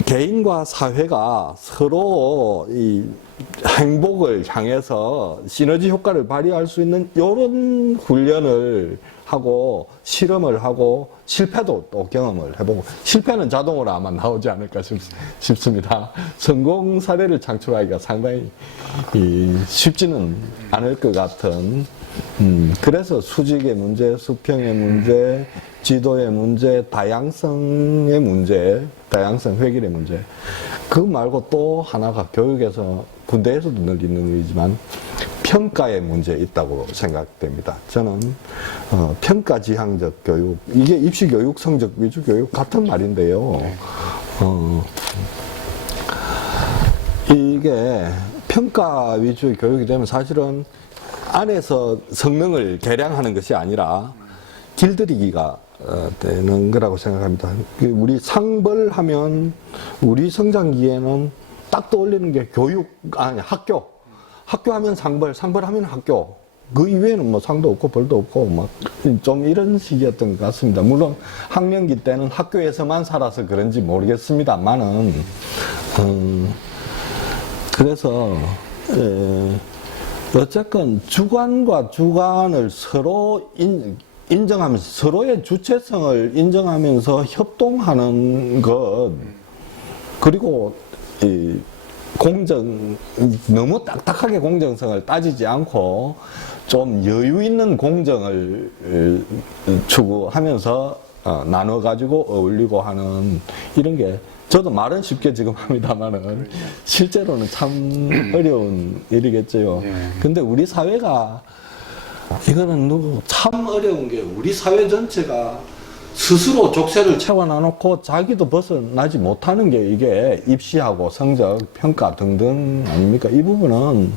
개인과 사회가 서로 이 행복을 향해서 시너지 효과를 발휘할 수 있는 이런 훈련을 하고 실험을 하고 실패도 또 경험을 해보고, 실패는 자동으로 아마 나오지 않을까 싶습니다. 성공 사례를 창출하기가 상당히 쉽지는 않을 것 같은, 그래서 수직의 문제, 수평의 문제, 지도의 문제, 다양성의 문제, 다양성 획일의 문제, 그거 말고 또 하나가 교육에서, 군대에서도 늘 있는 일이지만 평가의 문제 있다고 생각됩니다. 저는 평가 지향적 교육, 이게 입시 교육, 성적 위주 교육 같은 말인데요. 이게 평가 위주 교육이 되면 사실은 안에서 성능을 개량하는 것이 아니라 길들이기가 되는 거라고 생각합니다. 우리 상벌하면 우리 성장기에는 딱 떠올리는 게 학교. 학교하면 상벌하면 학교. 그 이외에는 뭐 상도 없고 벌도 없고 막 좀 이런 식이었던 것 같습니다. 물론 학령기 때는 학교에서만 살아서 그런지 모르겠습니다만은 그래서 어쨌건 주관과 주관을 서로 인정하면서 서로의 주체성을 인정하면서 협동하는 것, 그리고 너무 딱딱하게 공정성을 따지지 않고 좀 여유 있는 공정을 추구하면서 나눠가지고 어울리고 하는 이런 게, 저도 말은 쉽게 지금 합니다만은 실제로는 참 어려운 일이겠죠. 근데 우리 사회가, 이거는 참 어려운 게, 우리 사회 전체가 스스로 족쇄를 채워놔놓고 자기도 벗어나지 못하는 게 이게 입시하고 성적, 평가 등등 아닙니까? 이 부분은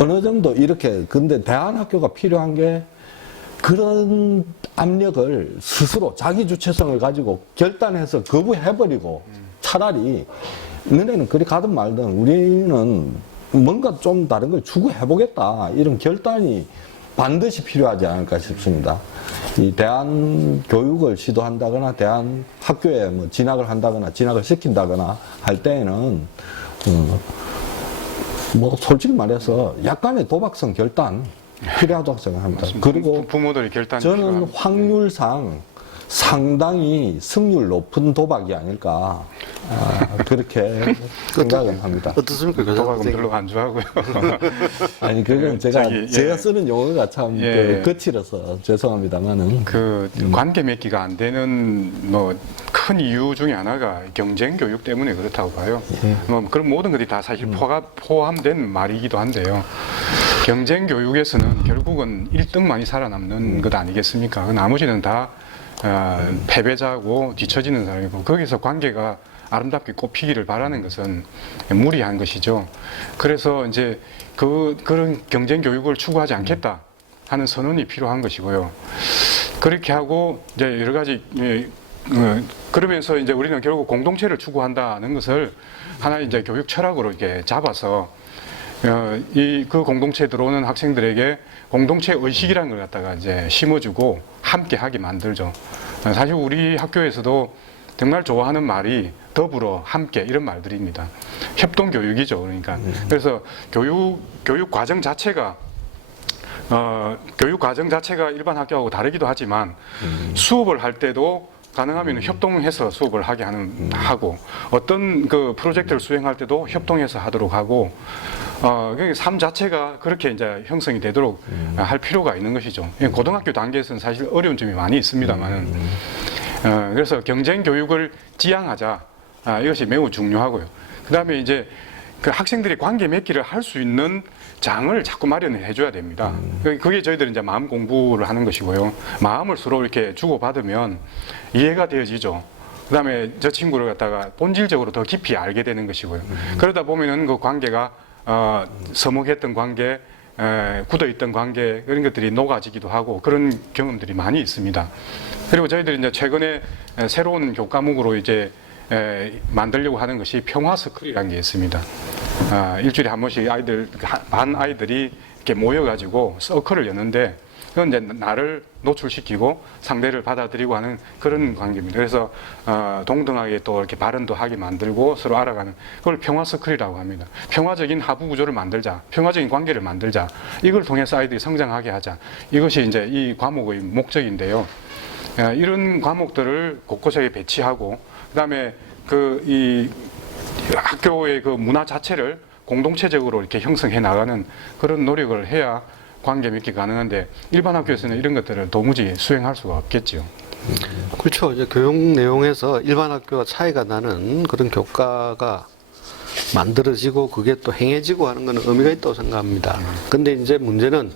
어느 정도 이렇게, 근데 대안학교가 필요한 게 그런 압력을 스스로 자기 주체성을 가지고 결단해서 거부해버리고, 차라리 너네는 그리 가든 말든 우리는 뭔가 좀 다른 걸 추구해보겠다, 이런 결단이 반드시 필요하지 않을까 싶습니다. 이 대안 교육을 시도한다거나 대안 학교에 뭐 진학을 한다거나 진학을 시킨다거나 할 때에는 뭐 솔직히 말해서 약간의 도박성 결단 필요하다고 생각합니다. 맞습니다. 그리고 부모들의 결단이 저는 필요합니다. 확률상 상당히 승률 높은 도박이 아닐까, 그렇게 생각은 합니다. 어떻습니까, 교장 도박은 선생님? 별로 안 좋아하고요. 아니, 그건 제가 쓰는 용어가 참 거칠어서 죄송합니다만은. 관계 맺기가 안 되는 뭐 큰 이유 중에 하나가 경쟁 교육 때문에 그렇다고 봐요. 뭐 그런 모든 것이 다 사실 포함된 말이기도 한데요. 경쟁 교육에서는 결국은 1등만이 살아남는 것 아니겠습니까? 나머지는 다 패배자고 뒤처지는 사람이고, 거기서 관계가 아름답게 꽃피기를 바라는 것은 무리한 것이죠. 그래서 이제 그런 경쟁 교육을 추구하지 않겠다 하는 선언이 필요한 것이고요. 그렇게 하고 이제 여러 가지 그러면서 이제 우리는 결국 공동체를 추구한다는 것을 하나의 이제 교육 철학으로 이렇게 잡아서 그 공동체에 들어오는 학생들에게 공동체 의식이라는 걸 갖다가 이제 심어주고 함께 하게 만들죠. 사실 우리 학교에서도 정말 좋아하는 말이 더불어 함께 이런 말들입니다. 협동 교육이죠. 그러니까 그래서 교육 과정 자체가 일반 학교하고 다르기도 하지만 수업을 할 때도 가능하면 협동해서 수업을 하고 어떤 그 프로젝트를 수행할 때도 협동해서 하도록 하고 삶 자체가 그렇게 이제 형성이 되도록 할 필요가 있는 것이죠. 고등학교 단계에서는 사실 어려운 점이 많이 있습니다만은 그래서 경쟁 교육을 지향하자, 이것이 매우 중요하고요. 그다음에 이제 그 학생들이 관계 맺기를 할 수 있는 장을 자꾸 마련을 해줘야 됩니다. 그게 저희들은 이제 마음 공부를 하는 것이고요. 마음을 서로 이렇게 주고받으면 이해가 되어지죠. 그 다음에 저 친구를 갖다가 본질적으로 더 깊이 알게 되는 것이고요. 그러다 보면은 그 관계가 서먹했던 관계, 굳어있던 관계, 그런 것들이 녹아지기도 하고 그런 경험들이 많이 있습니다. 그리고 저희들이 이제 최근에 새로운 교과목으로 이제 만들려고 하는 것이 평화서클이라는 게 있습니다. 일주일에 한 번씩 반 아이들이 이렇게 모여가지고 서클을 여는데, 그건 이제 나를 노출시키고 상대를 받아들이고 하는 그런 관계입니다. 그래서 동등하게 또 이렇게 발언도 하게 만들고 서로 알아가는, 그걸 평화서클이라고 합니다. 평화적인 하부 구조를 만들자, 평화적인 관계를 만들자, 이걸 통해서 아이들이 성장하게 하자, 이것이 이제 이 과목의 목적인데요. 이런 과목들을 곳곳에 배치하고, 그다음에 이 학교의 그 문화 자체를 공동체적으로 이렇게 형성해 나가는 그런 노력을 해야 관계 맺기 가능한데, 일반 학교에서는 이런 것들을 도무지 수행할 수가 없겠죠. 그렇죠. 이제 교육 내용에서 일반 학교와 차이가 나는 그런 교과가 만들어지고 그게 또 행해지고 하는 것은 의미가 있다고 생각합니다. 근데 이제 문제는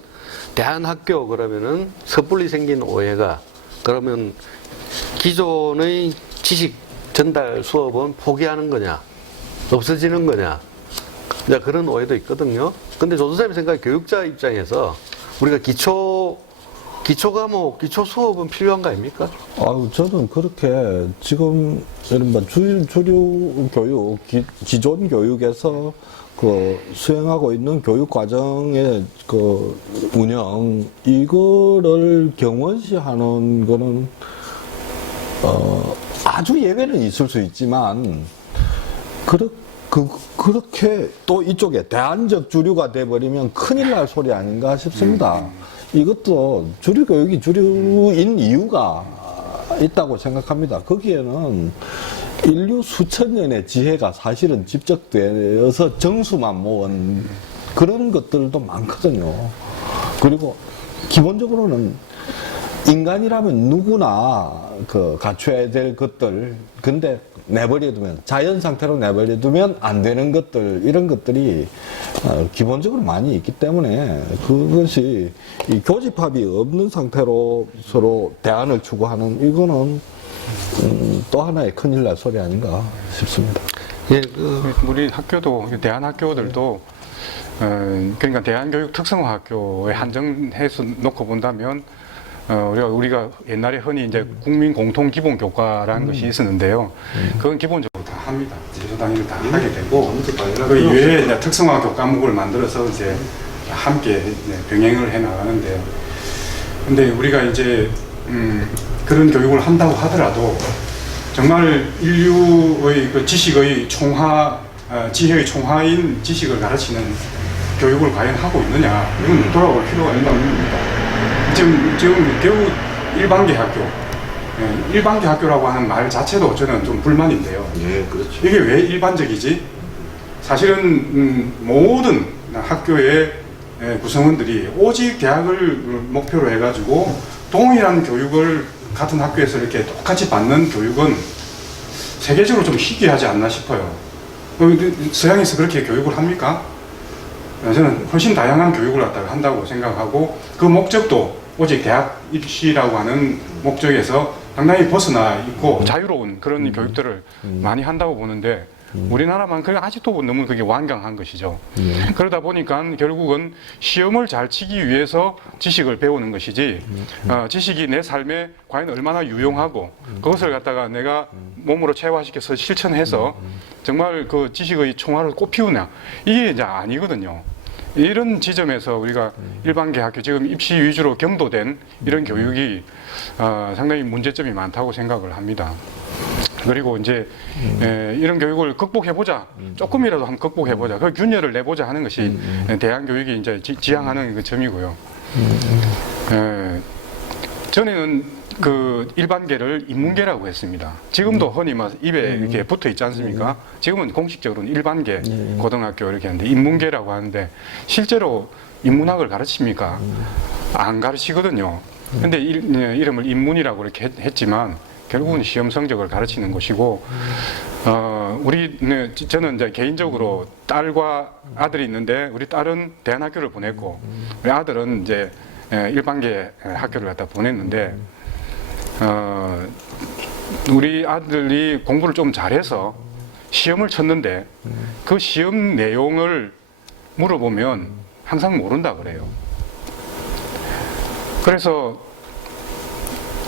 대안학교 그러면은 섣불리 생긴 오해가 그러면 기존의 지식 전달 수업은 포기하는 거냐 없어지는 거냐 이제 그런 오해도 있거든요. 근데 조선생님 생각 교육자 입장에서 우리가 기초 과목, 기초 수업은 필요한 거 아닙니까? 아유, 저는 그렇게 지금 이른바 주류 교육, 기존 교육에서 그 수행하고 있는 교육 과정의 그 운영, 이거를 경원시하는 거는 아주 예외는 있을 수 있지만 그렇게 또 이쪽에 대안적 주류가 돼버리면 큰일 날 소리 아닌가 싶습니다. 이것도 주류 교육이 주류인 이유가 있다고 생각합니다. 거기에는 인류 수천 년의 지혜가 사실은 집적되어서 정수만 모은 그런 것들도 많거든요. 그리고 기본적으로는 인간이라면 누구나 그 갖춰야 될 것들, 근데 내버려두면, 자연 상태로 내버려두면 안 되는 것들, 이런 것들이 기본적으로 많이 있기 때문에 그것이 이 교집합이 없는 상태로 서로 대안을 추구하는 이거는 또 하나의 큰일 날 소리 아닌가 싶습니다. 예, 우리 학교도 대안학교들도 그러니까 대안교육 특성화학교에 한정해서 놓고 본다면 우리가 옛날에 흔히 이제 국민 공통 기본 교과라는 것이 있었는데요. 그건 기본적으로 다 합니다. 제조 단위를 다 하게 되고 그 이외에 이제 특성화 교과목을 만들어서 이제 함께 이제 병행을 해 나가는데요. 근데 우리가 이제 그런 교육을 한다고 하더라도 정말 인류의 그 지식의 지혜의 총화인 지식을 가르치는 교육을 과연 하고 있느냐, 이건 돌아볼 필요가 있다고 봅니다. 지금 겨우 일반계 학교, 일반계 학교라고 하는 말 자체도 저는 좀 불만인데요. 예, 그렇죠. 이게 왜 일반적이지? 사실은 모든 학교의 구성원들이 오직 대학을 목표로 해가지고 동일한 교육을 같은 학교에서 이렇게 똑같이 받는 교육은 세계적으로 좀 희귀하지 않나 싶어요. 서양에서 그렇게 교육을 합니까? 저는 훨씬 다양한 교육을 갖다가 한다고 생각하고, 그 목적도 오직 대학 입시라고 하는 목적에서 상당히 벗어나 있고 자유로운 그런 교육들을 많이 한다고 보는데, 우리나라만 아직도 너무 그게 완강한 것이죠. 그러다 보니까 결국은 시험을 잘 치기 위해서 지식을 배우는 것이지, 지식이 내 삶에 과연 얼마나 유용하고 그것을 갖다가 내가 몸으로 체화시켜서 실천해서 정말 그 지식의 총알을 꽃피우냐, 이게 이제 아니거든요. 이런 지점에서 우리가 일반계 학교, 지금 입시 위주로 경도된 이런 교육이 상당히 문제점이 많다고 생각을 합니다. 그리고 이제 이런 교육을 극복해보자, 조금이라도 한번 극복해보자, 그 균열을 내보자 하는 것이 대안교육이 이제 지향하는 그 점이고요. 전에는 그 일반계를 인문계라고 했습니다. 지금도 흔히 막 입에 이렇게 붙어 있지 않습니까? 지금은 공식적으로는 일반계 고등학교 이렇게 하는데 인문계라고 하는데, 실제로 인문학을 가르칩니까? 안 가르치거든요. 근데 이름을 인문이라고 이렇게 했지만 결국은 시험 성적을 가르치는 곳이고, 저는 이제 개인적으로 딸과 아들이 있는데, 우리 딸은 대안학교를 보냈고 우리 아들은 이제 일반계 학교를 갖다 보냈는데, 우리 아들이 공부를 좀 잘해서 시험을 쳤는데 그 시험 내용을 물어보면 항상 모른다 그래요. 그래서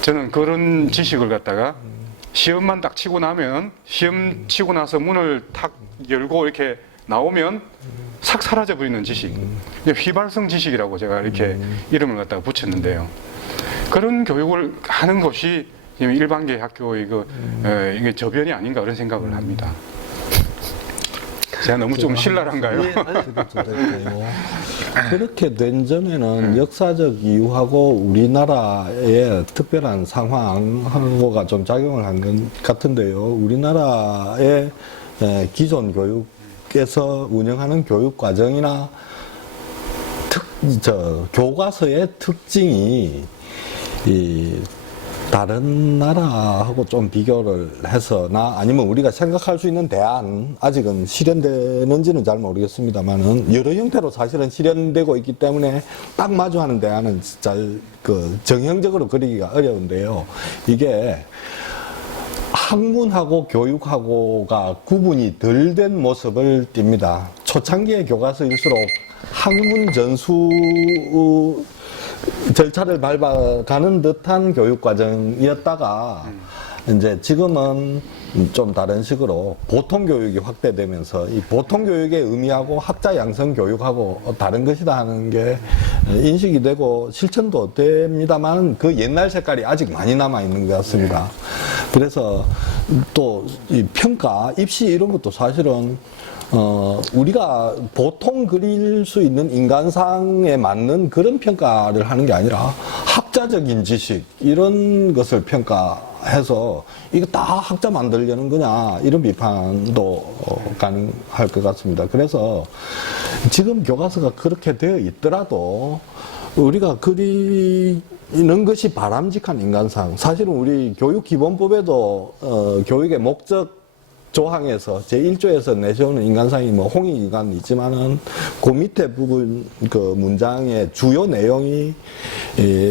저는 그런 지식을 갖다가 시험만 딱 치고 나면, 시험 치고 나서 문을 탁 열고 이렇게 나오면 싹 사라져 버리는 지식, 휘발성 지식이라고 제가 이렇게 이름을 갖다가 붙였는데요. 그런 교육을 하는 것이 일반계 학교의 이게 저변이 아닌가, 그런 생각을 합니다. 제가 너무 좀 신랄한가요? 그렇게 된 점에는 역사적 이유하고 우리나라의 특별한 상황하고가 좀 작용을 한 것 같은데요. 우리나라의 기존 교육에서 운영하는 교육 과정이나 교과서의 특징이 다른 나라하고 좀 비교를 해서나 아니면 우리가 생각할 수 있는 대안, 아직은 실현되는지는 잘 모르겠습니다만은 여러 형태로 사실은 실현되고 있기 때문에 딱 마주하는 대안은 잘 정형적으로 그리기가 어려운데요. 이게 학문하고 교육하고가 구분이 덜 된 모습을 띱니다. 초창기의 교과서일수록 학문 전수 절차를 밟아가는 듯한 교육 과정이었다가 이제 지금은 좀 다른 식으로 보통 교육이 확대되면서 이 보통 교육의 의미하고 학자 양성 교육하고 다른 것이다 하는 게 인식이 되고 실천도 됩니다만 그 옛날 색깔이 아직 많이 남아 있는 것 같습니다. 그래서 또 이 평가, 입시 이런 것도 사실은 우리가 보통 그릴 수 있는 인간상에 맞는 그런 평가를 하는 게 아니라 학자적인 지식, 이런 것을 평가해서 이거 다 학자 만들려는 거냐, 이런 비판도 가능할 것 같습니다. 그래서 지금 교과서가 그렇게 되어 있더라도 우리가 그리는 것이 바람직한 인간상, 사실은 우리 교육기본법에도 교육의 목적 조항에서 제1조에서 내세우는 인간상이 뭐 홍익인간이 있지만은 그 밑에 부분 그 문장의 주요 내용이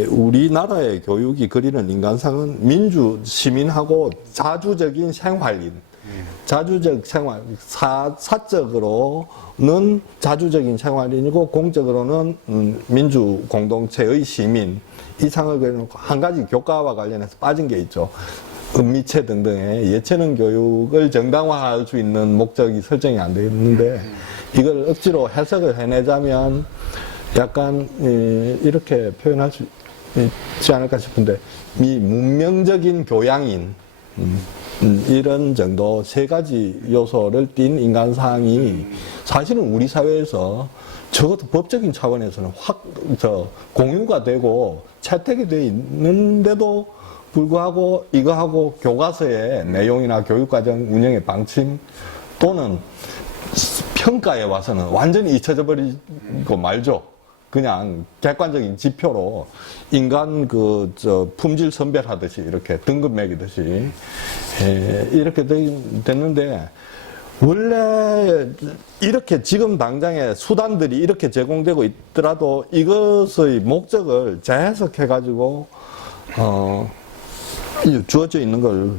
우리나라의 교육이 그리는 인간상은 민주 시민하고 자주적인 생활인, 자주적 생활, 사적으로는 자주적인 생활인이고 공적으로는 민주 공동체의 시민, 이상을 그려놓고 한 가지 교과와 관련해서 빠진 게 있죠. 은미체 등등의 예체능 교육을 정당화할 수 있는 목적이 설정이 안 되어 있는데 이걸 억지로 해석을 해내자면 약간 이렇게 표현할 수 있지 않을까 싶은데 이 문명적인 교양인 이런 정도 세 가지 요소를 띤 인간상이 사실은 우리 사회에서 적어도 법적인 차원에서는 공유가 되고 채택이 되어 있는데도 불구하고 이거하고 교과서의 내용이나 교육과정 운영의 방침 또는 평가에 와서는 완전히 잊혀져 버리고 말죠. 그냥 객관적인 지표로 인간 품질 선별하듯이 이렇게 등급 매기듯이 이렇게 됐는데 원래 이렇게 지금 당장의 수단들이 이렇게 제공되고 있더라도 이것의 목적을 재해석해가지고 주어져 있는 걸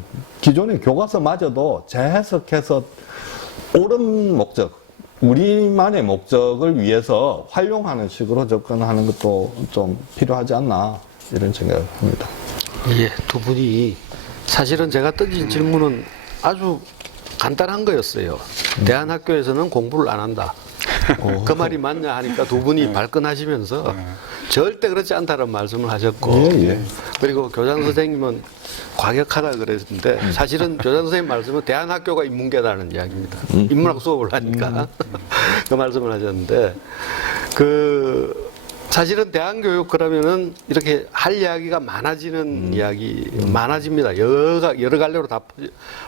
기존의 교과서마저도 재해석해서 옳은 목적, 우리만의 목적을 위해서 활용하는 식으로 접근하는 것도 좀 필요하지 않나 이런 생각을 합니다. 예, 두 분이 사실은 제가 던진 질문은 아주 간단한 거였어요. 대한학교에서는 공부를 안 한다. 그 말이 맞냐 하니까 두 분이 발끈하시면서 절대 그렇지 않다는 말씀을 하셨고 그리고 교장 선생님은 과격하다 그랬는데 사실은 교장 선생님 말씀은 대한학교가 인문계다는 이야기입니다. 인문학 수업을 하니까 그 말씀을 하셨는데 사실은 대한교육 그러면은 이렇게 할 이야기가 많아지는 이야기 많아집니다. 여러 갈래로 다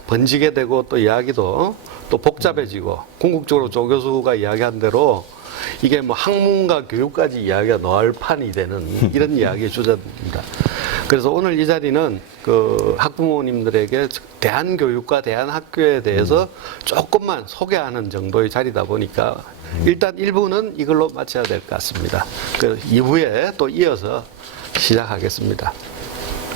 번지게 되고 또 이야기도 또 복잡해지고 궁극적으로 조 교수가 이야기한 대로 이게 뭐 학문과 교육까지 이야기가 널판이 되는 이런 이야기의 주제입니다. 그래서 오늘 이 자리는 학부모님들에게 대한교육과 대한학교에 대해서 조금만 소개하는 정도의 자리다 보니까 일단 1부는 이걸로 마쳐야 될 것 같습니다. 2부에 또 이어서 시작하겠습니다.